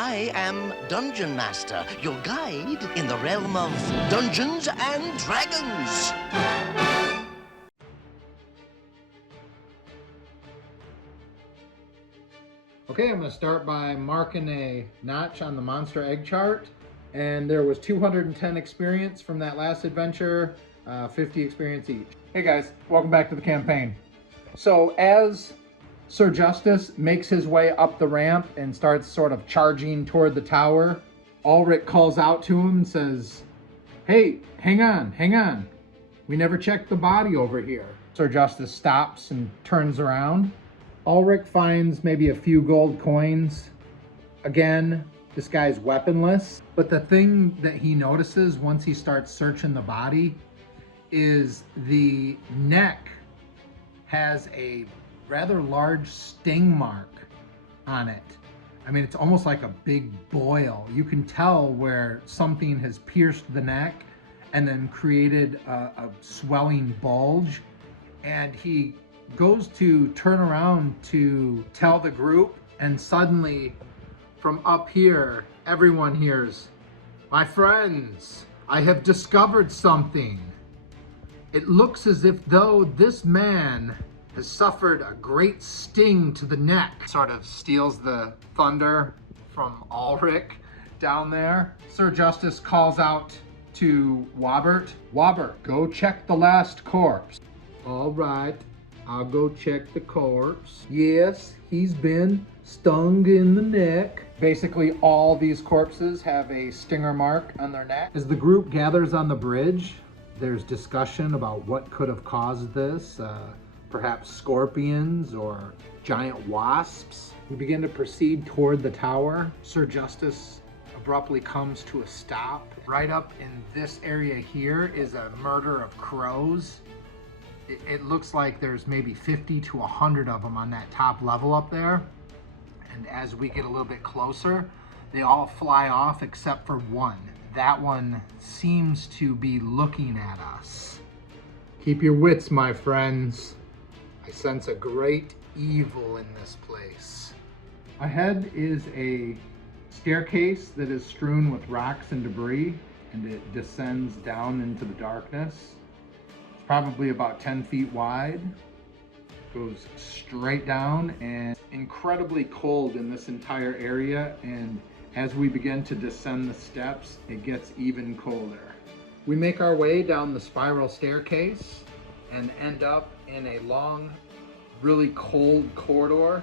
I am Dungeon Master, your guide in the realm of Dungeons and Dragons. Okay, I'm going to start by marking a notch on the monster egg chart. And there was 210 experience from that last adventure, 50 experience each. Hey guys, welcome back to the campaign. So as Sir Justice makes his way up the ramp and starts sort of charging toward the tower, Ulrich calls out to him and says, "Hey, hang on. We never checked the body over here." Sir Justice stops and turns around. Ulrich finds maybe a few gold coins. Again, this guy's weaponless, but the thing that he notices once he starts searching the body is the neck has a rather large sting mark on it. I mean, it's almost like a big boil. You can tell where something has pierced the neck and then created a swelling bulge. And he goes to turn around to tell the group, and suddenly from up here, everyone hears, "My friends, I have discovered something. It looks as if though this man has suffered a great sting to the neck." Sort of steals the thunder from Ulrich down there. Sir Justice calls out to Wobert. "Wobert, go check the last corpse." "All right, I'll go check the corpse. Yes, he's been stung in the neck." Basically, all these corpses have a stinger mark on their neck. As the group gathers on the bridge, there's discussion about what could have caused this. Perhaps scorpions or giant wasps. We begin to proceed toward the tower. Sir Justice abruptly comes to a stop. Right up in this area here is a murder of crows. It looks like there's maybe 50 to 100 of them on that top level up there. And as we get a little bit closer, they all fly off except for one. That one seems to be looking at us. Keep your wits, my friends. I sense a great evil in this place. Ahead is a staircase that is strewn with rocks and debris, and it descends down into the darkness. It's probably about 10 feet wide. Goes straight down, and incredibly cold in this entire area, and as we begin to descend the steps, it gets even colder. We make our way down the spiral staircase and end up in a long, really cold corridor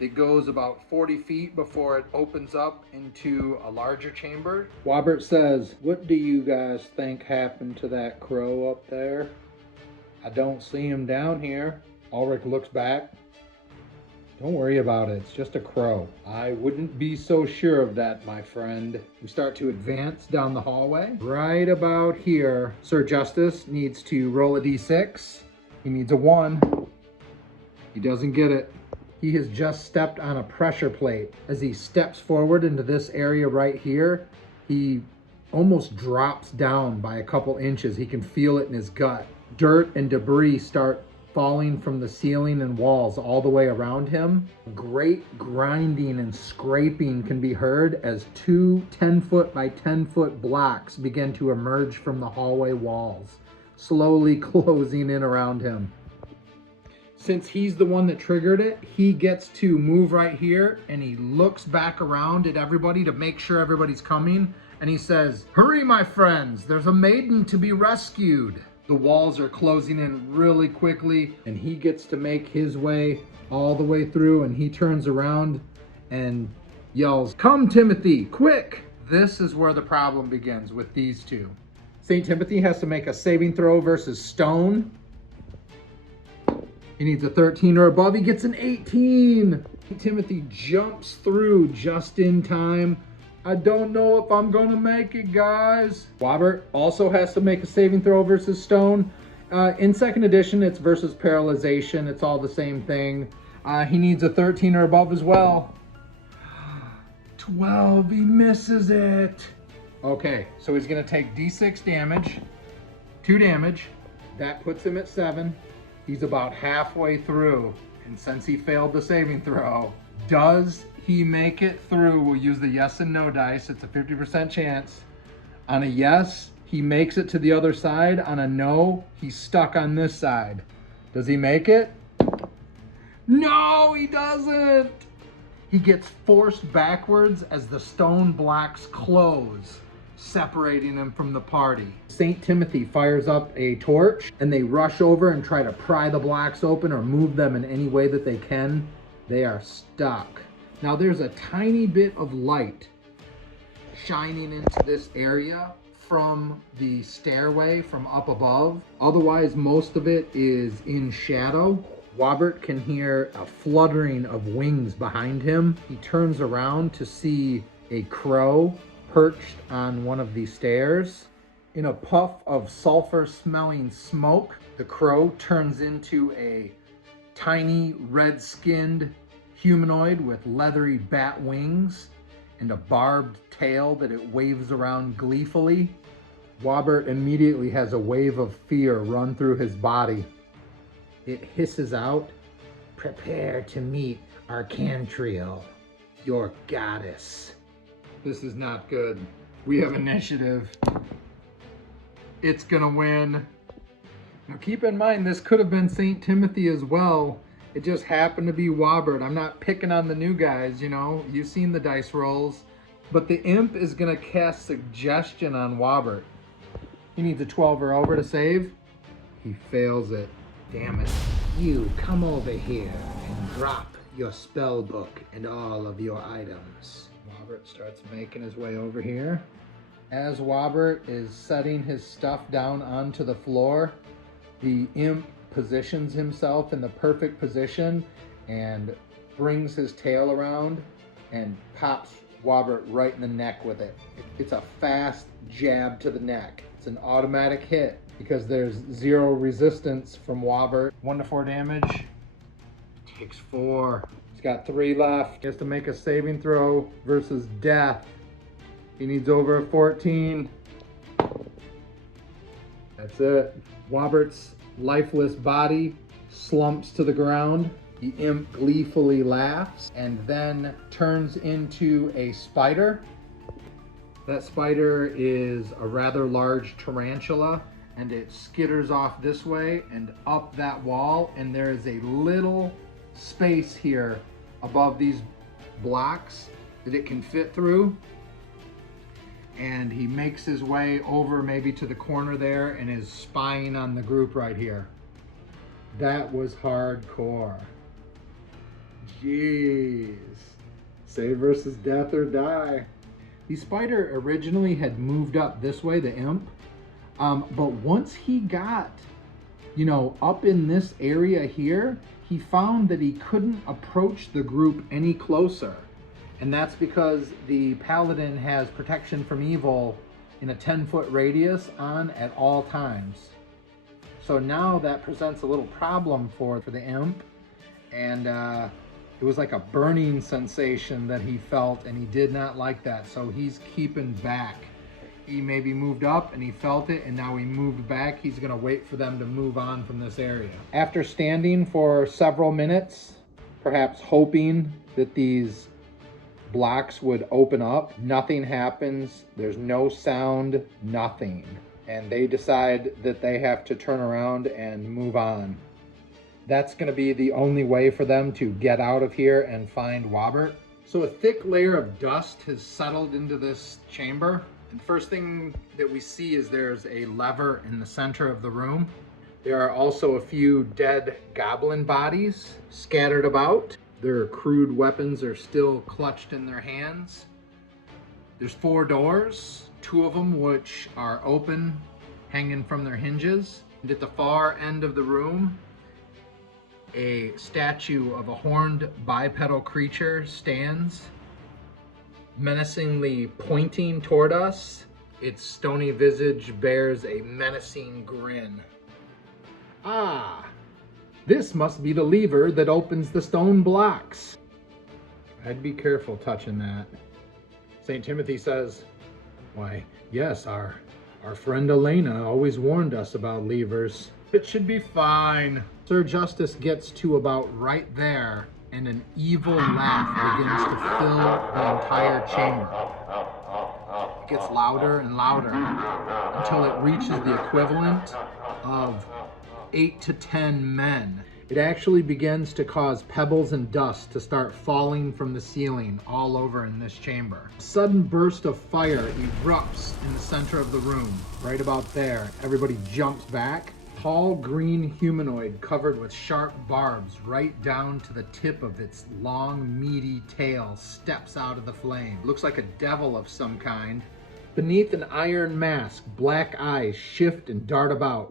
that goes about 40 feet before it opens up into a larger chamber. Wobert says, "What do you guys think happened to that crow up there? I don't see him down here." Ulrich looks back. "Don't worry about it, it's just a crow." "I wouldn't be so sure of that, my friend." We start to advance down the hallway. Right about here, Sir Justice needs to roll a d6. He needs a 1. He doesn't get it. He has just stepped on a pressure plate. As he steps forward into this area right here, he almost drops down by a couple inches. He can feel it in his gut. Dirt and debris start falling from the ceiling and walls all the way around him. Great grinding and scraping can be heard as 2 10-foot by 10-foot blocks begin to emerge from the hallway walls, slowly closing in around him. Since he's the one that triggered it, he gets to move right here, and he looks back around at everybody to make sure everybody's coming, and he says, "Hurry, my friends, there's a maiden to be rescued." The walls are closing in really quickly, and he gets to make his way all the way through, and he turns around and yells, "Come, Timothy, quick!" This is where the problem begins with these two. St. Timothy has to make a saving throw versus stone. He needs a 13 or above. He gets an 18. Timothy jumps through just in time. "I don't know if I'm gonna make it, guys." Wobert also has to make a saving throw versus stone. In second edition, it's versus paralyzation. It's all the same thing. He needs a 13 or above as well. 12, he misses it. Okay, so he's gonna take d6 damage, 2 damage. That puts him at 7. He's about halfway through, and since he failed the saving throw, does he make it through, we'll use the yes and no dice. It's a 50% chance. On a yes, he makes it to the other side. On a no, he's stuck on this side. Does he make it? No, he doesn't. He gets forced backwards as the stone blocks close, separating him from the party. St. Timothy fires up a torch and they rush over and try to pry the blocks open or move them in any way that they can. They are stuck. Now there's a tiny bit of light shining into this area from the stairway from up above. Otherwise, most of it is in shadow. Wobbert can hear a fluttering of wings behind him. He turns around to see a crow perched on one of the stairs. In a puff of sulfur-smelling smoke, the crow turns into a tiny red-skinned humanoid with leathery bat wings and a barbed tail that it waves around gleefully. Wobbert immediately has a wave of fear run through his body. It hisses out, "Prepare to meet Arcantriel, your goddess." This is not good. We have initiative. It's gonna win. Now keep in mind, this could have been St. Timothy as well. It just happened to be Wobbert. I'm not picking on the new guys, you know. You've seen the dice rolls. But the imp is gonna cast suggestion on Wobbert. He needs a 12 or over to save. He fails it. Damn it. You come over here and drop your spell book and all of your items. Wobbert starts making his way over here. As Wobbert is setting his stuff down onto the floor, the imp positions himself in the perfect position and brings his tail around and pops Wobbert right in the neck with it. It's a fast jab to the neck. It's an automatic hit because there's 0 resistance from Wobbert. 1 to 4 damage. Takes 4. He's got 3 left. He has to make a saving throw versus death. He needs over a 14. That's it. Wobbert's lifeless body slumps to the ground. The imp gleefully laughs and then turns into a spider. That spider is a rather large tarantula, and it skitters off this way and up that wall, and there is a little space here above these blocks that it can fit through. And he makes his way over maybe to the corner there and is spying on the group right here. That was hardcore. Jeez. Save versus death or die. The spider originally had moved up this way, the imp. But once he got, up in this area here, he found that he couldn't approach the group any closer. And that's because the paladin has protection from evil in a 10-foot radius on at all times. So now that presents a little problem for the imp. And it was like a burning sensation that he felt, and he did not like that. So he's keeping back. He maybe moved up and he felt it, and now he moved back. He's gonna wait for them to move on from this area. After standing for several minutes, perhaps hoping that these blocks would open up, nothing happens. There's no sound, nothing. And they decide that they have to turn around and move on. That's gonna be the only way for them to get out of here and find Wobbert. So a thick layer of dust has settled into this chamber. And first thing that we see is there's a lever in the center of the room. There are also a few dead goblin bodies scattered about. Their crude weapons are still clutched in their hands. There's 4 doors, 2 of them which are open, hanging from their hinges. And at the far end of the room, a statue of a horned bipedal creature stands, menacingly pointing toward us. Its stony visage bears a menacing grin. Ah, this must be the lever that opens the stone blocks. I'd be careful touching that. St. Timothy says, "Why, yes, our friend Elena always warned us about levers. It should be fine." Sir Justice gets to about right there and an evil laugh begins to fill the entire chamber. It gets louder and louder until it reaches the equivalent of 8 to 10 men. It actually begins to cause pebbles and dust to start falling from the ceiling all over in this chamber. A sudden burst of fire erupts in the center of the room. Right about there, everybody jumps back. Tall green humanoid covered with sharp barbs right down to the tip of its long, meaty tail steps out of the flame. Looks like a devil of some kind. Beneath an iron mask, black eyes shift and dart about,